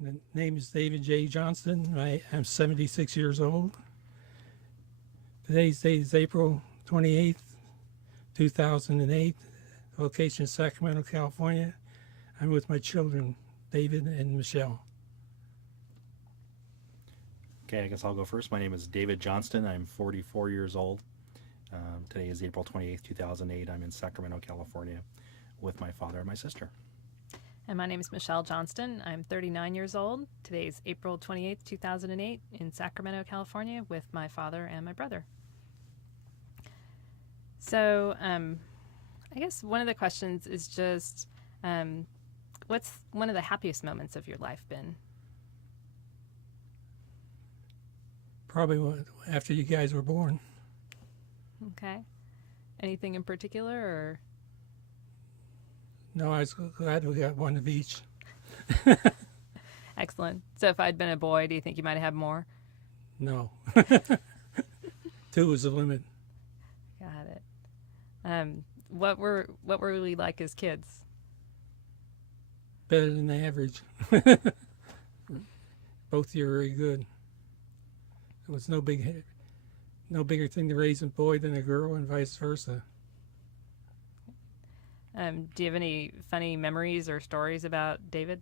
The name is David J. Johnston. I'm 76 years old. Today's date is April 28th, 2008. Location is Sacramento, California. I'm with my children, David and Michelle. Okay, I guess I'll go first. My name is David Johnston. I'm 44 years old. Today is April 28th, 2008. I'm in Sacramento, California with my father and my sister. And my name is Michelle Johnston. I'm 39 years old. Today is April 28th, 2008 in Sacramento, California with my father and my brother. So I guess one of the questions is just, what's one of the happiest moments of your life been? Probably after you guys were born. Okay. Anything in particular, or? No, I was glad we got one of each. Excellent. So if I'd been a boy, do you think you might have had more? No. 2 was the limit. Got it. What were we like as kids? Better than the average. Both of you were very good. It was no bigger thing to raise a boy than a girl, and vice versa. Do you have any funny memories or stories about David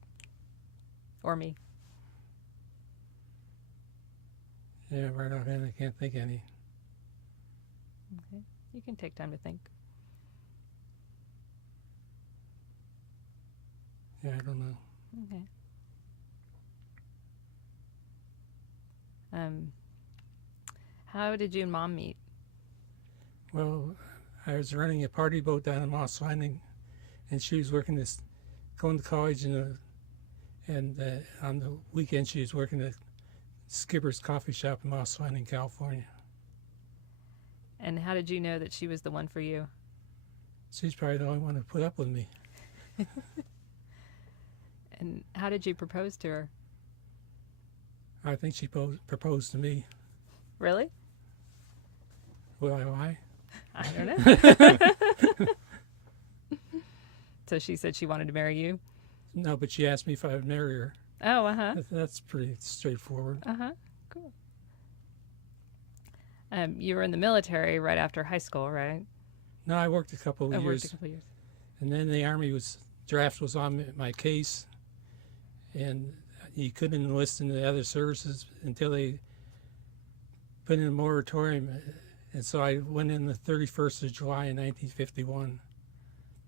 or me? Yeah, right offhand, I can't think any. Okay. You can take time to think. Yeah, I don't know. Okay. How did you and Mom meet? Well, I was running a party boat down in Moss Landing, and she was working going to college, and on the weekend she was working at Skipper's Coffee Shop in Moss Landing, California. And how did you know that she was the one for you? She's probably the only one to put up with me. And how did you propose to her? I think she proposed to me. Really? Why? I don't know. So she said she wanted to marry you? No, but she asked me if I would marry her. Oh, uh-huh. That's pretty straightforward. Uh-huh. Cool. You were in the military right after high school, right? No, I worked a couple of years. Worked a couple years. And then the Army draft was on my case, and you couldn't enlist in the other services until they put in a moratorium. And so I went in the 31st of July in 1951.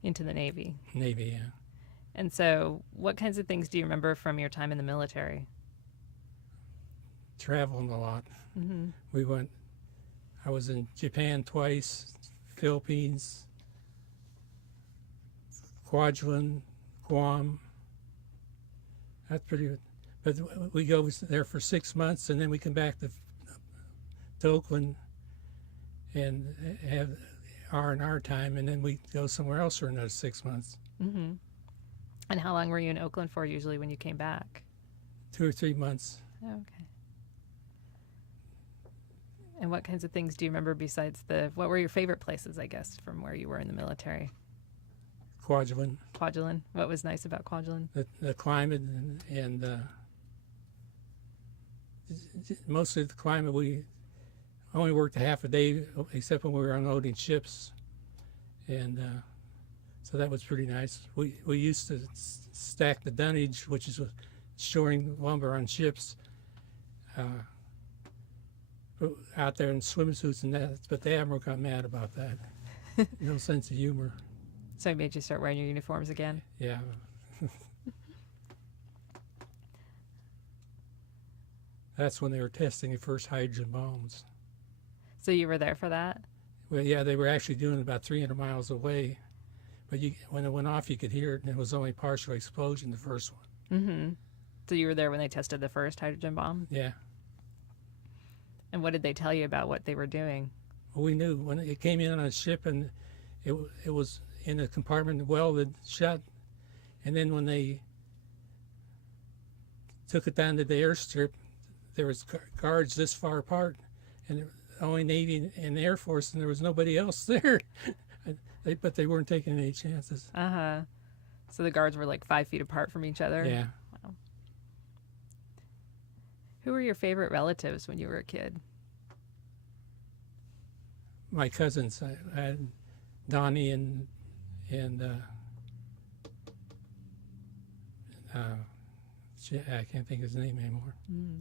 Into the Navy. Navy, yeah. And so what kinds of things do you remember from your time in the military? Traveling a lot. Mm-hmm. I was in Japan twice, Philippines, Kwajalein, Guam. That's pretty good. But we go there for 6 months, and then we come back to Oakland and have R&R time, and then we go somewhere else for another 6 months. Mm-hmm. And how long were you in Oakland for usually when you came back? 2 or 3 months. Oh, okay. And what kinds of things do you remember besides what were your favorite places, I guess, from where you were in the military? Kwajalein. Kwajalein. What was nice about Kwajalein? The climate and mostly the climate. We only worked a half a day, except when we were unloading ships, and so that was pretty nice. We used to stack the dunnage, which is storing lumber on ships, out there in swimsuits and that. But the admiral got mad about that. No sense of humor. So it made you start wearing your uniforms again? Yeah. That's when they were testing the first hydrogen bombs. So you were there for that? Well, yeah, they were actually doing it about 300 miles away. But when it went off, you could hear it, and it was only partial explosion, the first one. Mm-hmm. So you were there when they tested the first hydrogen bomb? Yeah. And what did they tell you about what they were doing? Well, we knew when it came in on a ship, and it was in a compartment welded shut. And then when they took it down to the airstrip, there was guards this far apart, and only Navy and the Air Force, and there was nobody else there. But they weren't taking any chances. Uh-huh. So the guards were like 5 feet apart from each other? Yeah. Wow. Who were your favorite relatives when you were a kid? My cousins, I had Donnie and I can't think of his name anymore. Mm.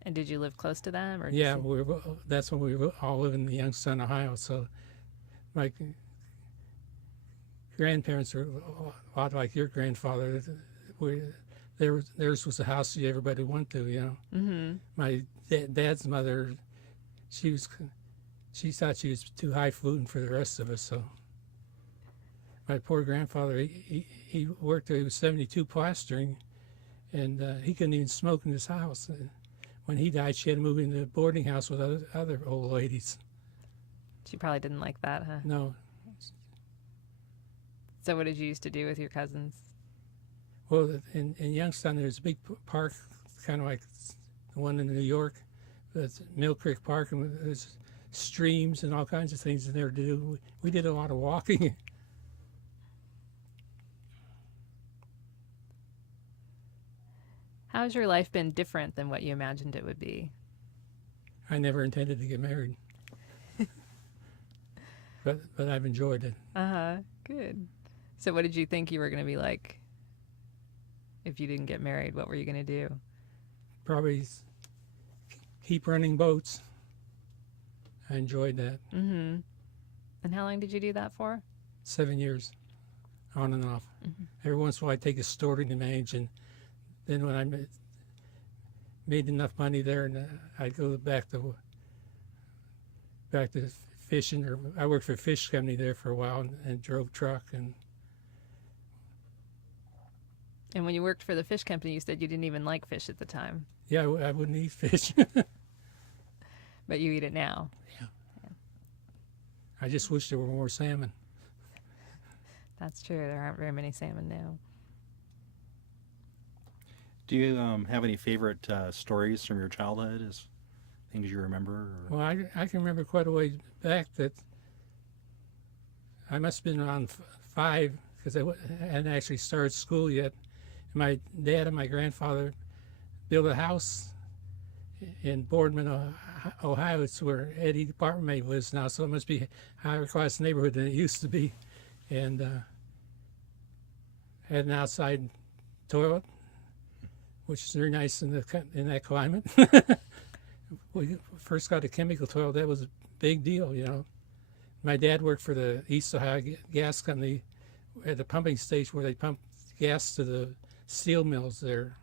And did you live close to them? Or Yeah, that's when we were all living in Youngstown, Ohio. So my grandparents are a lot like your grandfather. Theirs was a house that everybody went to, you know. Mm-hmm. My dad's mother, she thought she was too highfalutin for the rest of us. So my poor grandfather, he worked till he was 72 plastering, and he couldn't even smoke in his house. When he died, she had to move into a boarding house with other old ladies. She probably didn't like that, huh? No. So what did you used to do with your cousins? Well, in Youngstown, there's a big park, kind of like the one in New York. It's Mill Creek Park, and there's streams and all kinds of things in there to do. We did a lot of walking. How has your life been different than what you imagined it would be? I never intended to get married, but I've enjoyed it. Uh-huh. Good. So what did you think you were going to be like if you didn't get married? What were you going to do? Probably keep running boats. I enjoyed that. Mm-hmm. And how long did you do that for? 7 years, on and off. Mm-hmm. Every once in a while, I take a store to manage, and then when I made enough money there, and I'd go back to fishing. Or I worked for a fish company there for a while, and drove truck. And when you worked for the fish company, you said you didn't even like fish at the time, Yeah, I wouldn't eat fish. but you eat it now. I just wish there were more salmon. That's true. There aren't very many salmon now. Do you have any favorite stories from your childhood, as things you remember? Or? Well, I can remember quite a way back that I must have been around 5, because I hadn't actually started school yet. My dad and my grandfather built a house in Boardman, Ohio. It's where Eddie Department Maid lives now, so it must be a higher class neighborhood than it used to be. And had an outside toilet, which is very nice in that climate. We first got a chemical toilet. That was a big deal, you know. My dad worked for the East Ohio Gas Company at the pumping station where they pumped gas to the steel mills there.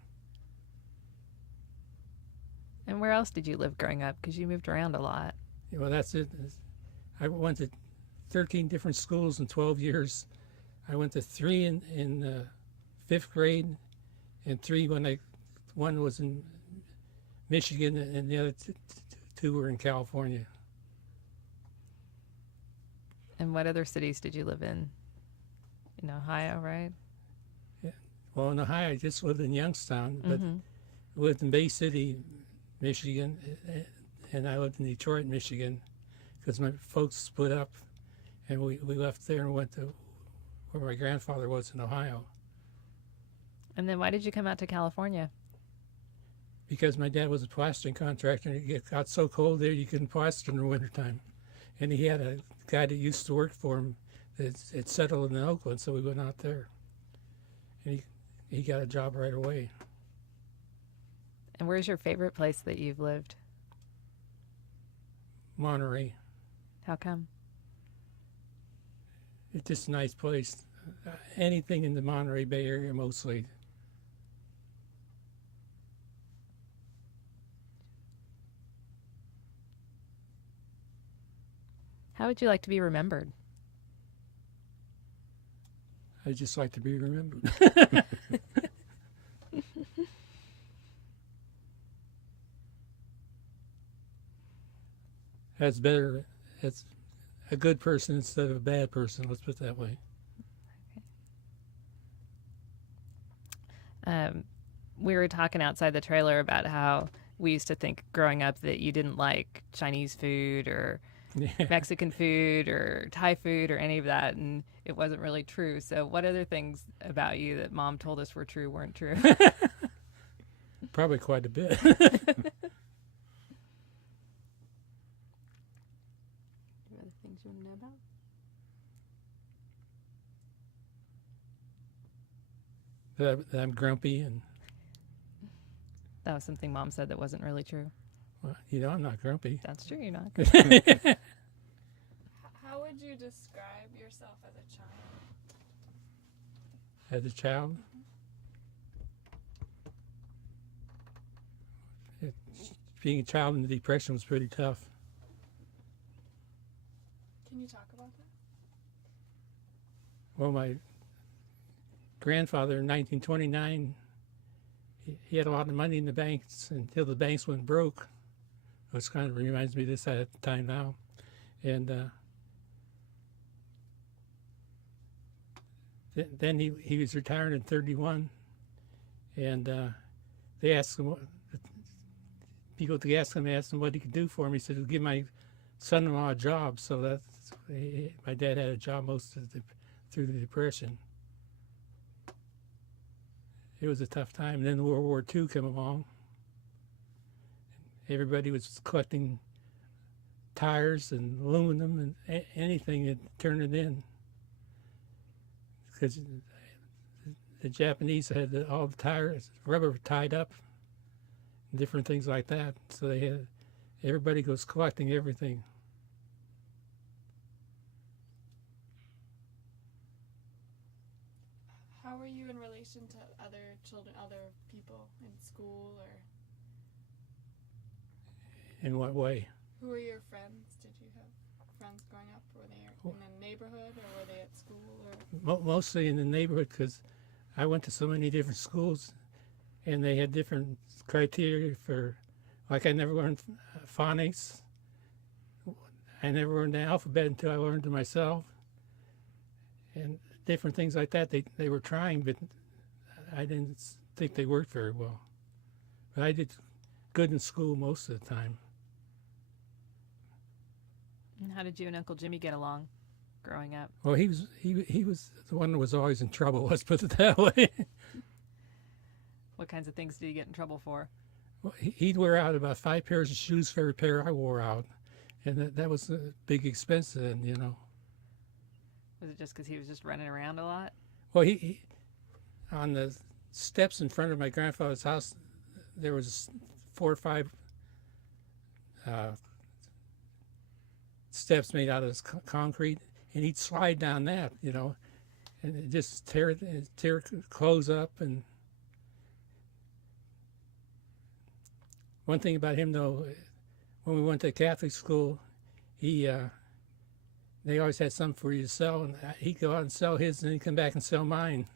And where else did you live growing up? Because you moved around a lot. Well, that's it. I went to 13 different schools in 12 years. I went to 3 in 5th grade, and 3 one was in Michigan, and the other 2 were in California. And what other cities did you live in? In Ohio, right? Yeah. Well, in Ohio, I just lived in Youngstown, but Mm-hmm. lived in Bay City, Michigan, and I lived in Detroit, Michigan, because my folks split up, and we left there and went to where my grandfather was in Ohio. And then why did you come out to California? Because my dad was a plastering contractor, and it got so cold there you couldn't plaster in the wintertime. And he had a guy that used to work for him that had settled in Oakland, so we went out there. And he got a job right away. And where's your favorite place that you've lived? Monterey. How come? It's just a nice place. Anything in the Monterey Bay Area mostly. How would you like to be remembered? I just like to be remembered. That's better. It's a good person instead of a bad person. Let's put it that way. We were talking outside the trailer about how we used to think growing up that you didn't like Chinese food or Yeah. Mexican food or Thai food or any of that, and it wasn't really true. So what other things about you that Mom told us were true weren't true? Probably quite a bit. Other things you want to know about? That I'm grumpy and, That was something Mom said that wasn't really true. well, I'm not grumpy. That's true. You're not. How would you describe yourself as a child? As a child, being a child in the Depression was pretty tough. Can you talk about that? Well, my grandfather in 1929, he had a lot of money in the banks until the banks went broke, which kind of reminds me of this at the time now. And then he was retired in 31, and they asked him, people asked him what he could do for him. He said, give my son-in-law a job. So my dad had a job through the Depression. It was a tough time. And then World War II came along. Everybody was collecting tires and aluminum and anything that turned it in. Because the Japanese had all the tires, rubber tied up, and different things like that. So everybody goes collecting everything. How were you in relation to other children, other people in school, or In what way? who were your friends? Did you have friends growing up? Were they in the neighborhood, or were they at school? Or Mostly in the neighborhood, because I went to so many different schools, and they had different criteria for, like I never learned phonics. I never learned the alphabet until I learned it myself. And different things like that. They were trying, but I didn't think they worked very well. But I did good in school most of the time. And how did you and Uncle Jimmy get along growing up? Well, he was the one that was always in trouble. Let's put it that way. What kinds of things did you get in trouble for? Well, he'd wear out about 5 pairs of shoes for every pair I wore out, and that was a big expense then, Was it just because he was just running around a lot? Well, he on the steps in front of my grandfather's house, there was 4 or 5 steps made out of concrete, and he'd slide down that, and it just tear clothes up. And one thing about him, though, when we went to Catholic school, they always had something for you to sell, and he'd go out and sell his, and then he'd come back and sell mine,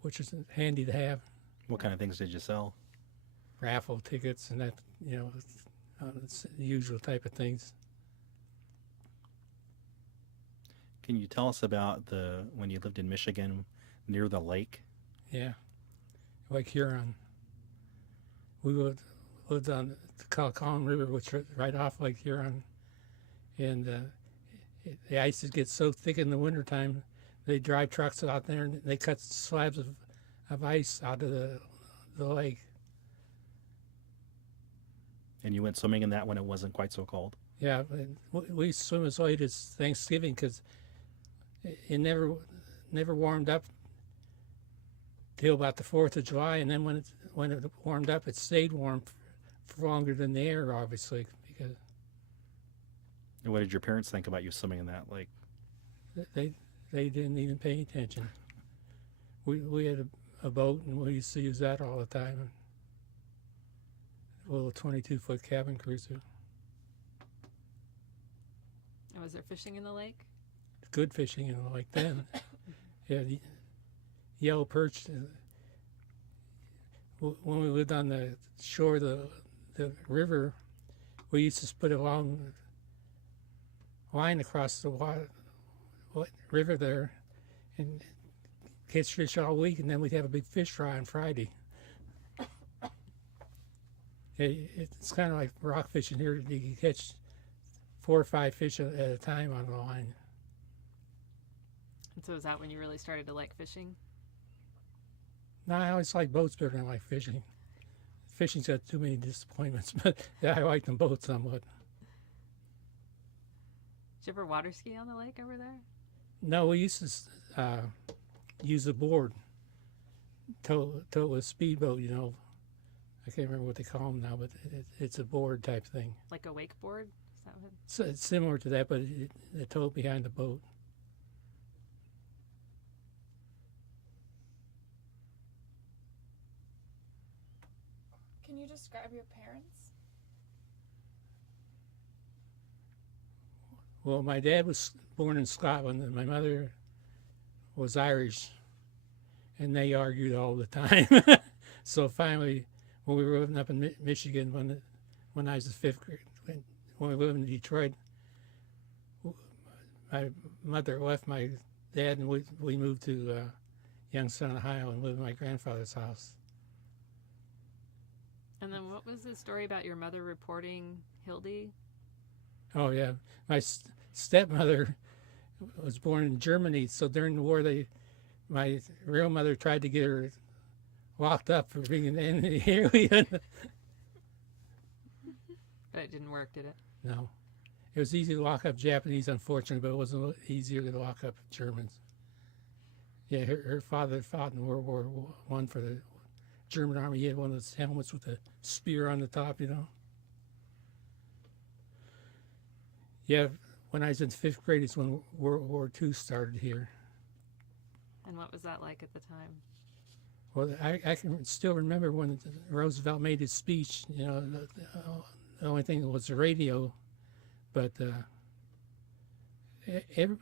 which is handy to have. What kind of things did you sell? Raffle tickets and that, it's the usual type of things. Can you tell us about when you lived in Michigan near the lake? Yeah, Lake Huron. We lived on the Colquhoun River, which is right off Lake Huron, and the ice would get so thick in the wintertime, they drive trucks out there and they cut slabs of ice out of the lake. And you went swimming in that when it wasn't quite so cold? Yeah, and we swim as late as Thanksgiving because it never warmed up till about the 4th of July, and then when it warmed up, it stayed warm for longer than the air, obviously, because And what did your parents think about you swimming in that lake? they didn't even pay attention. We had a boat, and we used to use that all the time. A little 22-foot cabin cruiser. And was there fishing in the lake? Good fishing, like then. Yeah, the yellow perch. When we lived on the shore of the river, we used to put a long line across the river there and catch fish all week, and then we'd have a big fish fry on Friday. It's kind of like rock fishing here. You can catch 4 or 5 fish at a time on the line. And so is that when you really started to like fishing? No, I always like boats better than I like fishing. fishing's got too many disappointments, but yeah, I like them both somewhat. Did you ever water ski on the lake over there? No, we used to use a board, tow a speedboat, you know. I can't remember what they call them now, but it's a board type thing. Like a wakeboard? Is that what? So it's similar to that, but it towed behind the boat. Can you describe your parents? Well, my dad was born in Scotland, and my mother was Irish, and they argued all the time. So finally, when we were living up in Michigan, when I was in fifth grade, when we lived in Detroit, my mother left my dad, and we moved to Youngstown, Ohio, and lived in my grandfather's house. And then what was the story about your mother reporting Hildy? Oh yeah, my stepmother was born in Germany, so during the war, my real mother tried to get her locked up for being an enemy alien. But it didn't work, did it? No, it was easy to lock up Japanese, unfortunately, but it wasn't easier to lock up Germans. Yeah, her father fought in World War I for the German army. He had one of those helmets with a spear on the top, you know. Yeah, when I was in fifth grade is when World War II started here. And what was that like at the time? Well, I can still remember when Roosevelt made his speech. You know, the only thing was the radio, but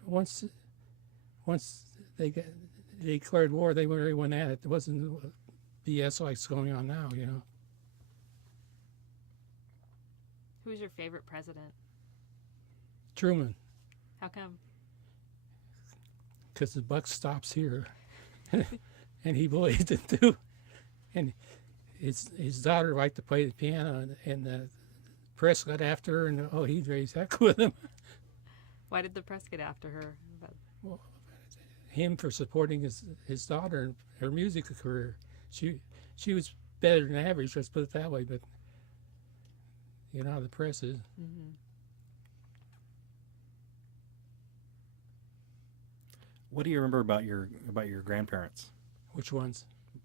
once they declared war, they really went at it. There wasn't BS like going on now, you know. Who was your favorite president? Truman, How come? because the buck stops here, and he believed it too. And his daughter liked to play the piano, and the press got after her, and he'd raise heck with him. Why did the press get after her? Well, him for supporting his daughter and her music career. She was better than average, let's put it that way. But you know how the press is. Mm-hmm. What do you remember about your grandparents? Which ones?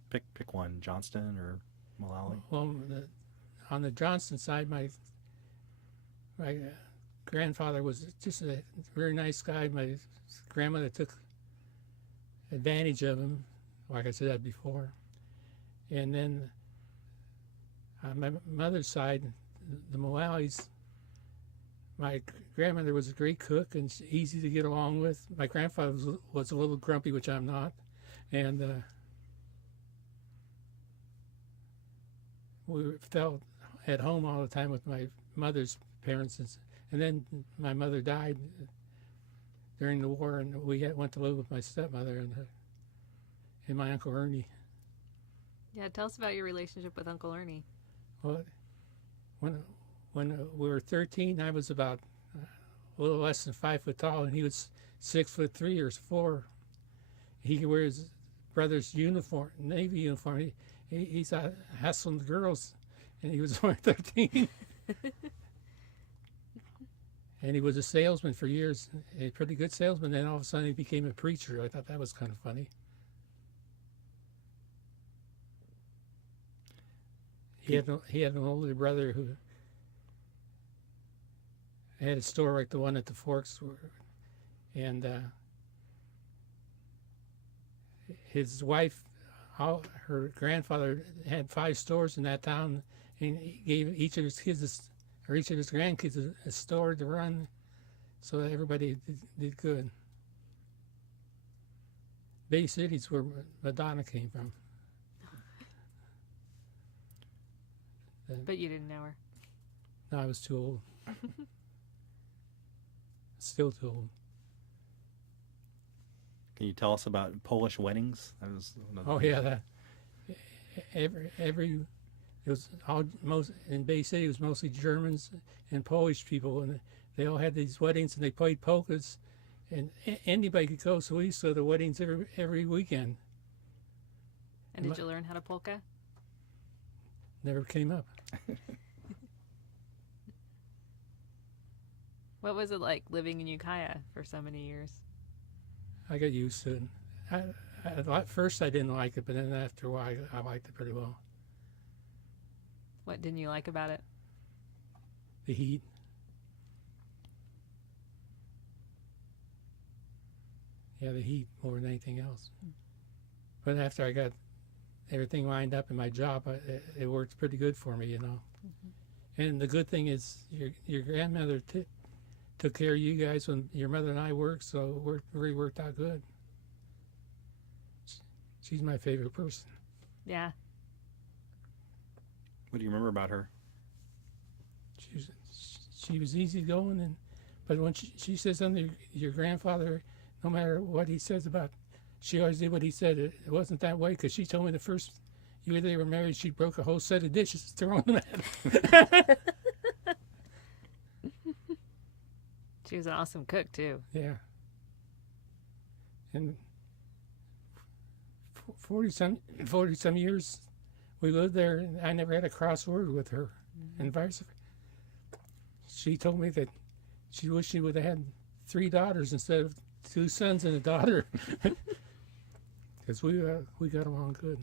Pick one, Johnston or Mullally. Well, on the Johnston side, my grandfather was just a very nice guy. My grandmother took advantage of him, like I said that before. And then on my mother's side, the Mullallies, my grandmother was a great cook and easy to get along with. My grandfather was a little grumpy, which I'm not. And we felt at home all the time with my mother's parents. And then my mother died during the war, and we went to live with my stepmother and my Uncle Ernie. Yeah, tell us about your relationship with Uncle Ernie. Well, when we were 13, I was about a little less than 5 foot tall, and he was 6'3" or 4. He could wear his brother's uniform, Navy uniform. He's out hassling the girls, and he was only 13. And he was a salesman for years, a pretty good salesman. Then all of a sudden he became a preacher. I thought that was kind of funny. He had an older brother who had a store like the one at the Forks, and his wife, her grandfather had 5 stores in that town, and he gave each of his kids or each of his grandkids a store to run, so that everybody did good. Bay City's where Madonna came from. But you didn't know her. No, I was too old. Still too old. Can you tell us about Polish weddings? That was Oh yeah, that every it was most in Bay City. It was mostly Germans and Polish people, and they all had these weddings, and they played polkas, and anybody could go. So we used to go to weddings every weekend. And did you learn how to polka? never came up. What was it like living in Ukiah for so many years? I got used to it. At first I didn't like it, but then after a while I liked it pretty well. What didn't you like about it? The heat. Yeah, the heat more than anything else. But after I got everything lined up in my job, it worked pretty good for me, you know. And the good thing is your grandmother took care of you guys when your mother and I worked, so it really worked out good. She's my favorite person. Yeah. What do you remember about her? She was easygoing, but when she said something, your grandfather, no matter what he says about, she always did what he said. It wasn't that way, because she told me the first year they were married, she broke a whole set of dishes throwing them at him. She was an awesome cook, too. Yeah. And 40 some years we lived there, and I never had a cross word with her, and vice versa. She told me that she wished she would have had 3 daughters instead of 2 sons and a daughter, because we got along good.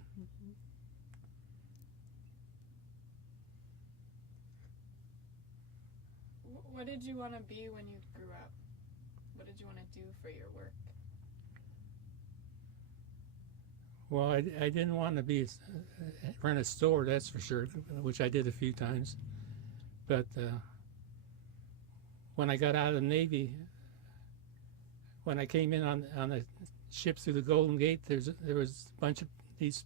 What did you want to be when you grew up? What did you want to do for your work? Well, I didn't want to run a store, that's for sure, which I did a few times. But when I got out of the Navy, when I came in on a ship through the Golden Gate, there was a bunch of these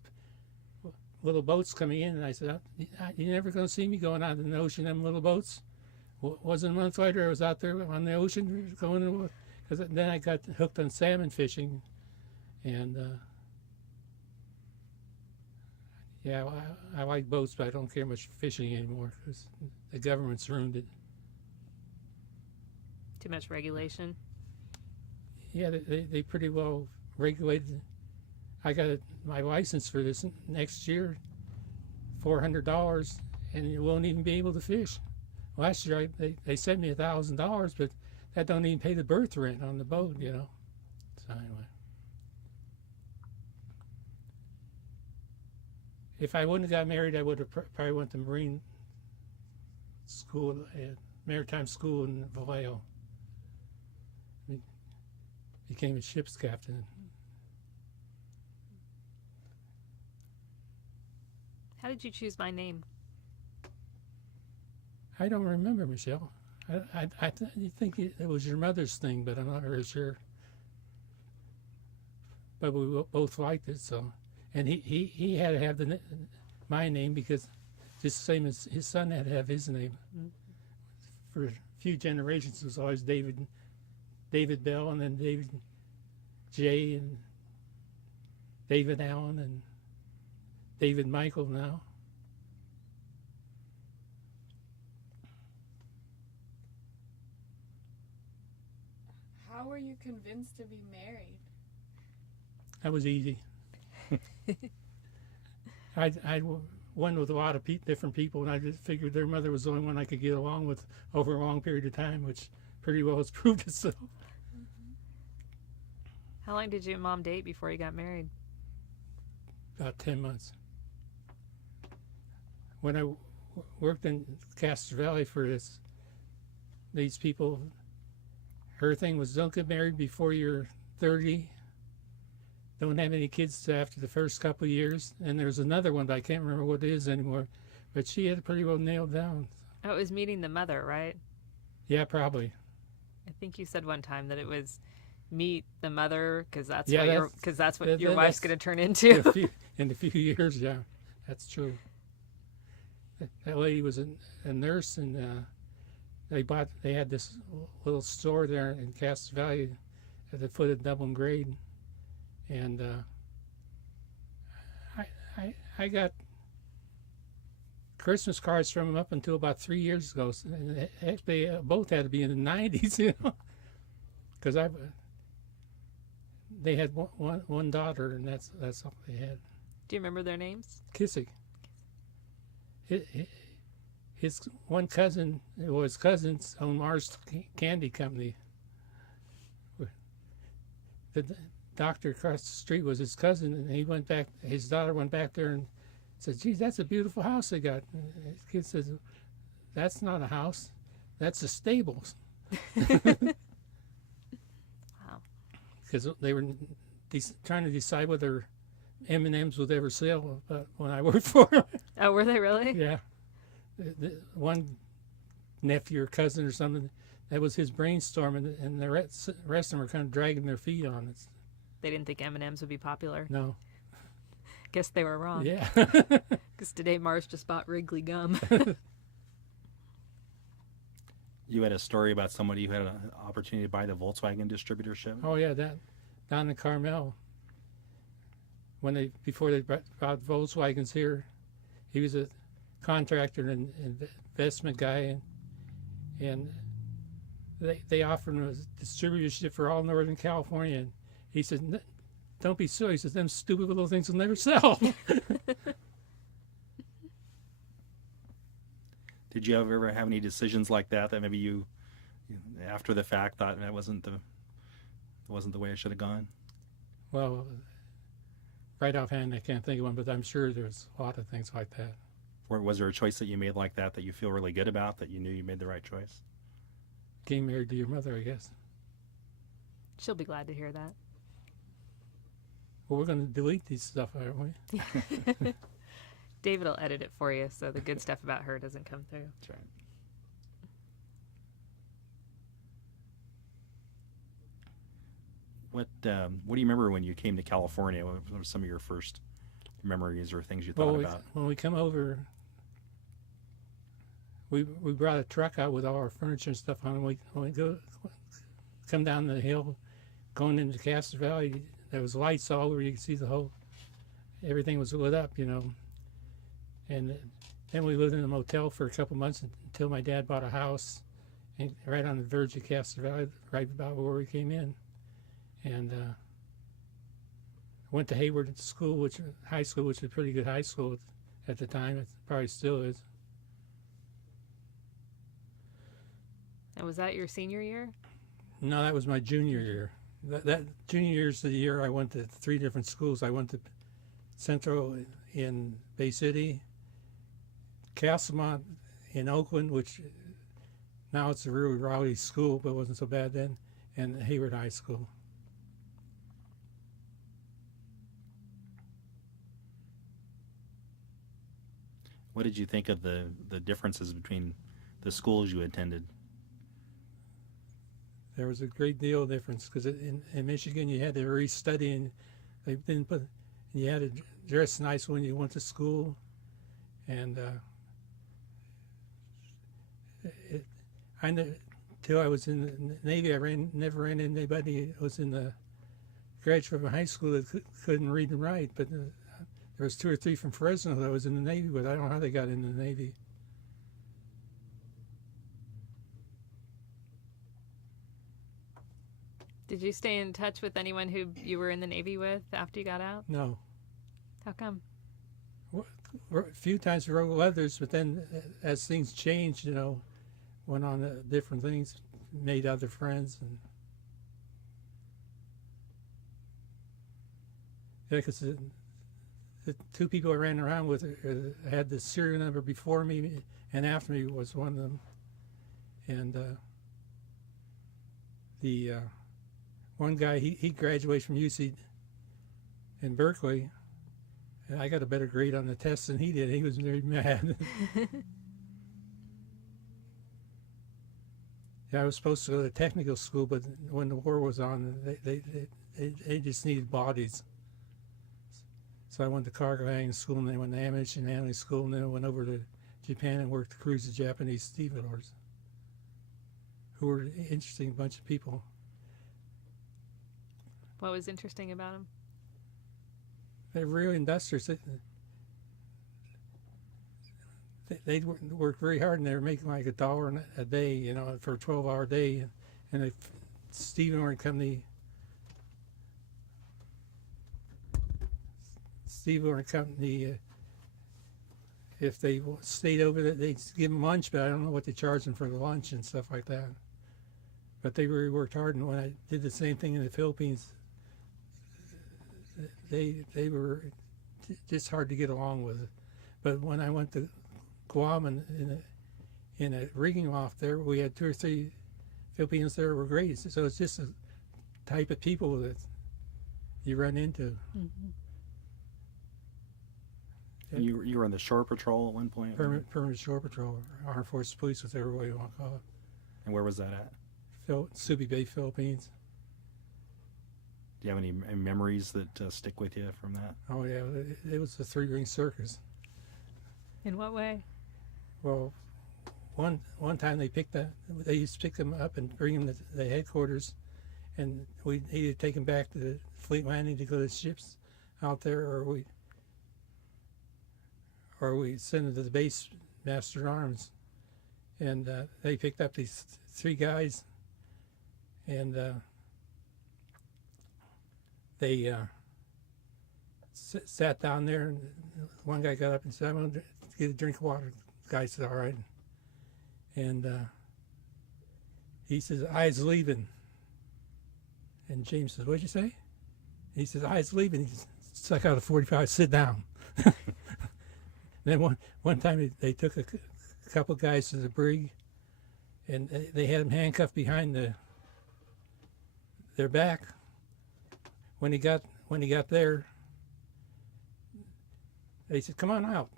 little boats coming in, and I said, "You're never going to see me going out in the ocean, them little boats." Wasn't a month later, I was out there on the ocean going, because then I got hooked on salmon fishing, and yeah, I like boats, but I don't care much for fishing anymore because the government's ruined it. Too much regulation. Yeah, they pretty well regulated. I got my license for this next year, $400, and you won't even be able to fish. Last year they sent me $1,000, but that don't even pay the berth rent on the boat, you know. So anyway, if I wouldn't have got married, I would have probably went to Marine school, maritime school in Vallejo. Became a ship's captain. How did you choose my name? I don't remember, Michelle. I think it was your mother's thing, but I'm not very sure. But we both liked it, so. And he had to have my name, because just the same as his son had to have his name. For a few generations, it was always David Bell, and then David J, and David Allen, and David Michael now. How were you convinced to be married? That was easy. I went with a lot of different people, and I just figured their mother was the only one I could get along with over a long period of time, which pretty well has proved itself. How long did you and Mom date before you got married? About 10 months. When I worked in Castro Valley for these people, her thing was, don't get married before you're 30. Don't have any kids after the first couple of years. And there's another one, but I can't remember what it is anymore. But she had it pretty well nailed down. Oh, it was meeting the mother, right? Yeah, probably. I think you said one time that it was meet the mother, because that's what your wife's going to turn into. In a few years, yeah, that's true. That lady was a nurse, and they had this little store there in Castro Valley at the foot of Dublin Grade, and I got Christmas cards from them up until about 3 years ago. And they both had to be in the 90s, you know, because they had one daughter, and that's all they had. Do you remember their names? Kissick. his one cousin, well, his cousins owned Mars Candy Company. The doctor across the street was his cousin, and he went back. His daughter went back there and said, "Geez, that's a beautiful house they got." And his kid says, "That's not a house. That's a stables." Wow. Because they were trying to decide whether M&Ms would ever sell when I worked for them. Oh, were they really? Yeah. One nephew or cousin or something, that was his brainstorm, and the rest of them were kind of dragging their feet on it. They didn't think M&Ms would be popular. No. Guess they were wrong. Yeah. Because today Mars just bought Wrigley gum. You had a story about somebody who had an opportunity to buy the Volkswagen distributorship. Oh yeah, that down in Carmel. Before they brought Volkswagens here, he was a contractor and investment guy, and they offered him a distributorship for all Northern California. And he said, "Don't be silly." He says, "Them stupid little things will never sell." Did you ever have any decisions like that maybe you after the fact thought that wasn't the way I should have gone? Well, right offhand, I can't think of one, but I'm sure there's a lot of things like that. Or was there a choice that you made like that you feel really good about, that you knew you made the right choice? Getting married to your mother, I guess. She'll be glad to hear that. Well, we're going to delete these stuff, aren't we? David will edit it for you so the good stuff about her doesn't come through. That's right. What do you remember when you came to California? What were some of your first memories or things you thought about? When we come over, we brought a truck out with all our furniture and stuff on it. When we come down the hill, going into Castro Valley, there was lights all over. You could see everything was lit up, And then we lived in a motel for a couple months until my dad bought a house right on the verge of Castro Valley, right about where we came in. And went to Hayward School, high school, which was a pretty good high school at the time. It probably still is. And was that your senior year? No, that was my junior year. That junior year is the year I went to 3 different schools. I went to Central in Bay City, Castlemont in Oakland, which now it's a really rowdy school, but it wasn't so bad then, and Hayward High School. What did you think of the differences between the schools you attended? There was a great deal of difference because in Michigan you had to restudy, and they didn't you had to dress nice when you went to school, and till I was in the Navy, I never ran into anybody who was in the graduate from high school that couldn't read and write, but there was 2 or 3 from Fresno that was in the Navy, but I don't know how they got into the Navy. Did you stay in touch with anyone who you were in the Navy with after you got out? No. How come? A few times we wrote letters, but then as things changed, went on to different things, made other friends. And yeah, because the 2 people I ran around with had the serial number before me and after me was one of them. And the one guy, he graduated from UC in Berkeley, and I got a better grade on the test than he did. He was very mad. Yeah, I was supposed to go to technical school, but when the war was on, they just needed bodies. So I went to cargo handling school, and then I went to ammunition handling school, and then I went over to Japan and worked to cruise the Japanese stevedores, who were an interesting bunch of people. What was interesting about them? They're really industrious. They worked very hard, and they were making like $1 a day, for a 12-hour day. And the stevedore company if they stayed over there, they'd give them lunch, but I don't know what they charge them for the lunch and stuff like that. But they really worked hard, and when I did the same thing in the Philippines, they were just hard to get along with. But when I went to Guam and in a rigging loft there, we had 2 or 3 Filipinos there who were great. So it's just a type of people that you run into. Mm-hmm. And you were on the shore patrol at one point? Permanent Shore Patrol, Armed Forces Police, whatever way you want to call it. And where was that at? Subi Bay, Philippines. Do you have any memories that stick with you from that? Oh yeah, it was a 3-ring circus. In what way? Well, one time they used to pick them up and bring them to the headquarters, and we either take them back to the fleet landing to go to the ships out there, or we send them to the base master at arms. And they picked up these 3 guys, and they sat down there, and one guy got up and said, "I'm going to get a drink of water." The guy said, "All right." And he says, "I's leaving." And James says, "What'd you say?" He says, "I's leaving." He stuck out a 45, "Sit down." Then one time they took a couple guys to the brig, and they had them handcuffed behind their back. When he got there, they said, "Come on out,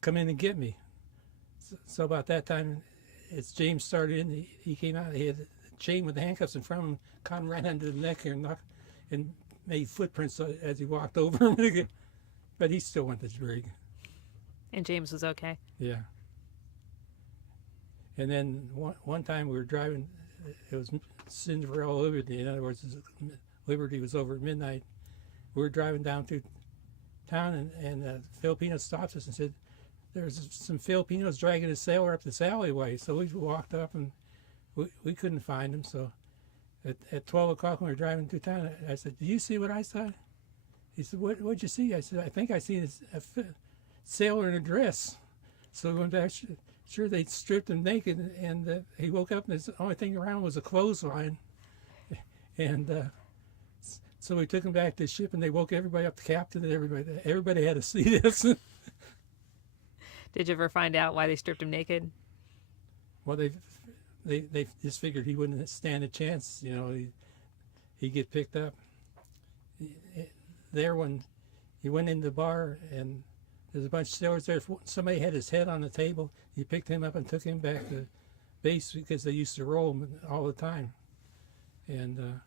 come in and get me." So about that time, as James started in, he came out. He had a chain with the handcuffs in front of him, caught him right under the neck here, and made footprints as he walked over him. But he still went to the brig. And James was okay. Yeah. And then one time we were driving, it was Cinderella Liberty. In other words, Liberty was over at midnight. We were driving down through town, and a Filipino stopped us and said, "There's some Filipinos dragging a sailor up this alleyway." So we walked up, and we couldn't find him. So at 12 o'clock when we were driving through town, I said, "Did you see what I saw?" He said, "What'd you see?" I said, "I think I seen a sailor in a dress." So we went back. Sure, they stripped him naked, and he woke up, and the only thing around was a clothesline. And so we took him back to the ship, and they woke everybody up, the captain and everybody had to see this. Did you ever find out why they stripped him naked? Well, they just figured he wouldn't stand a chance. You know, he'd get picked up. There, when he went into the bar, and there's a bunch of sailors there. If somebody had his head on the table, he picked him up and took him back to base, because they used to roll him all the time. And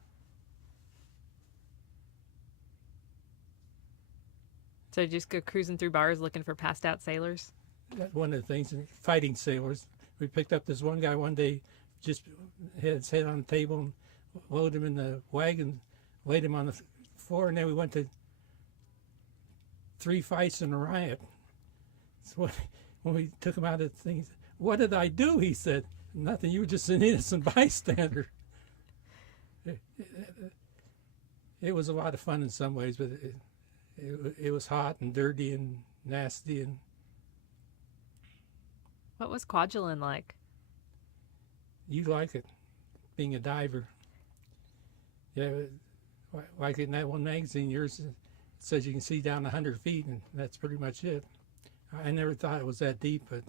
So you just go cruising through bars looking for passed out sailors? that's one of the things, fighting sailors. We picked up this one guy one day, just had his head on the table, and loaded him in the wagon, laid him on the floor, and then we went to 3 fights and a riot. So when we took him out of the thing, he said, "What did I do?" He said, "Nothing, you were just an innocent bystander." It was a lot of fun in some ways, but it was hot and dirty and nasty. And What was Kwajalein like? you like it, being a diver. Yeah, like in that one magazine, yours says you can see down 100 feet, and that's pretty much it. I never thought it was that deep, but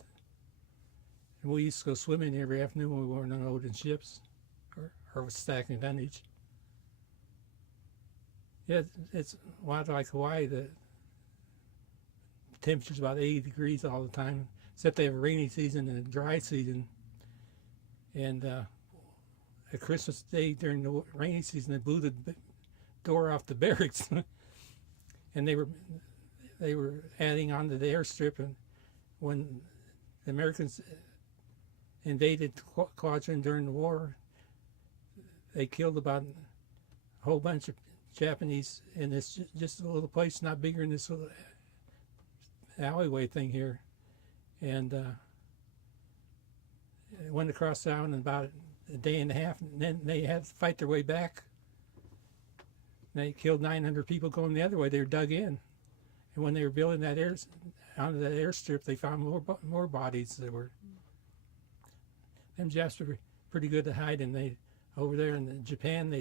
we used to go swimming every afternoon when we weren't unloading ships or stacking tonnage. Yeah, it's a lot like Hawaii. The temperature's about 80 degrees all the time, except they have a rainy season and a dry season. And at Christmas Day during the rainy season, they blew the door off the barracks, and they were adding on to the airstrip. And when the Americans invaded Kwajalein during the war, they killed about a whole bunch of Japanese in this just a little place, not bigger than this little alleyway thing here. And went across the island in about a day and a half, and then they had to fight their way back. They killed 900 people going the other way. They were dug in. And when they were building that onto that airstrip, they found more bodies that were. Them Japs were pretty good to hide, and they over there in Japan,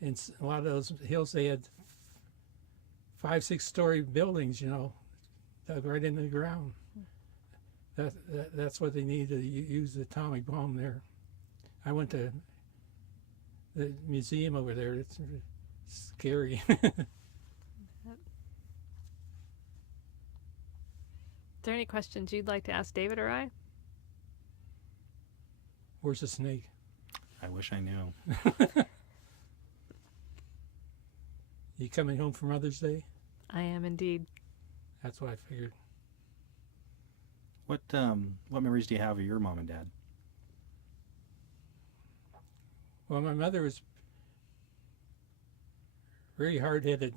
in a lot of those hills they had 5-6 story buildings, dug right into the ground. That's what they needed to use the atomic bomb there. I went to the museum over there. It's scary. Is there any questions you'd like to ask David or I? Where's the snake? I wish I knew. You coming home for Mother's Day? I am indeed. That's what I figured. What memories do you have of your mom and dad? Well, my mother was very hard-headed.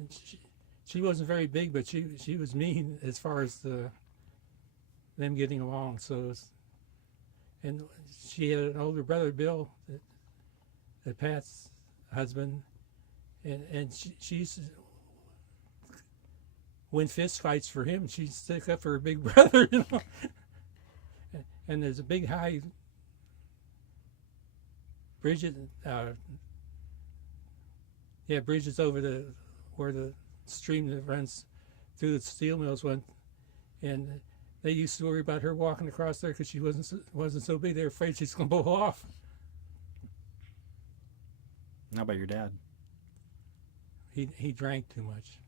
She wasn't very big, but she was mean as far as them getting along. So, and she had an older brother, Bill, that Pat's husband, and she used to win fist fights for him. She'd stick up for her big brother, And there's a big high bridges over where the stream that runs through the steel mills went, and they used to worry about her walking across there because she wasn't so big. They were afraid she's going to blow off. How about your dad? He drank too much.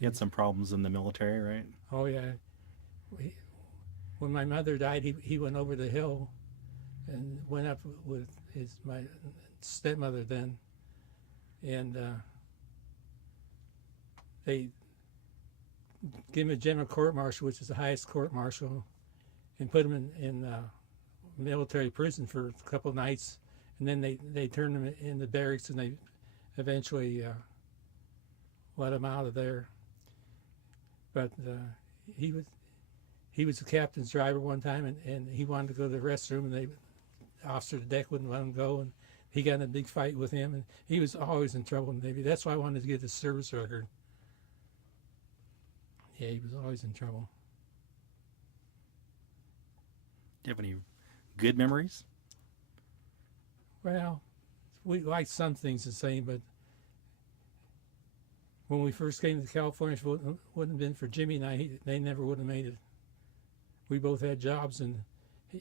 He had some problems in the military, right? Oh yeah. When my mother died, he went over the hill and went up with my stepmother then, and they gave him a general court-martial, which is the highest court-martial, and put him in military prison for a couple of nights, and then they turned him in the barracks, and they eventually let him out of there. But he was the captain's driver one time, and he wanted to go to the restroom, and the officer of the deck wouldn't let him go, and he got in a big fight with him, and he was always in trouble in the Navy. That's why I wanted to get his service record. Yeah, he was always in trouble. Do you have any good memories? Well, we liked some things the same, but when we first came to California, if it wouldn't have been for Jimmy and I, they never would have made it. We both had jobs, and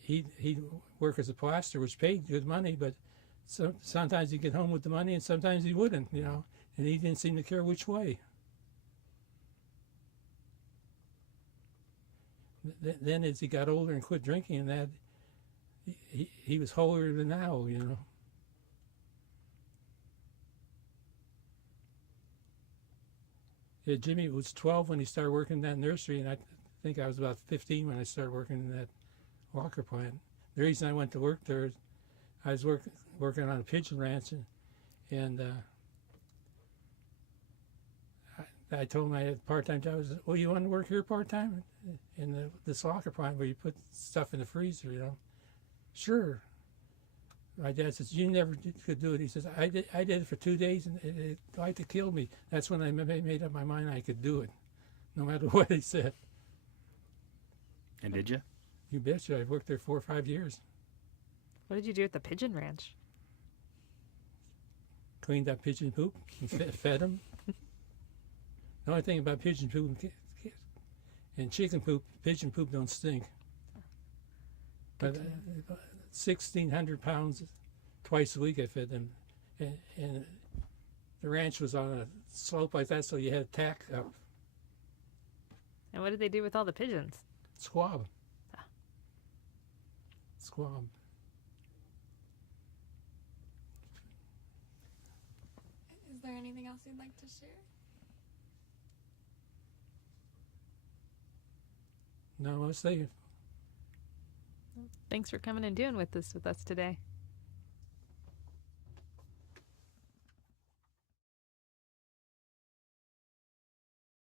he'd work as a plasterer, which paid good money, but sometimes he'd get home with the money, and sometimes he wouldn't, and he didn't seem to care which way. Then as he got older and quit drinking and that, he was holier than thou, Yeah, Jimmy was 12 when he started working in that nursery, and I think I was about 15 when I started working in that Walker plant. The reason I went to work there is I was working on a pigeon ranch, and I told him I had a part-time job. I said, well, you want to work here part-time in this locker plant where you put stuff in the freezer, Sure. My dad says, you never could do it. He says, I did it for 2 days, and it like to kill me. That's when I made up my mind I could do it, no matter what he said. And did you? You betcha. I've worked there 4 or 5 years. What did you do at the pigeon ranch? Cleaned up pigeon poop and fed them. The only thing about pigeon poop and chicken poop, pigeon poop don't stink. But 1,600 pounds twice a week I fed them. And the ranch was on a slope like that, so you had to tack up. And what did they do with all the pigeons? Squab. Squab. Is there anything else you'd like to share? No, let's say Thanks for coming and doing with us today.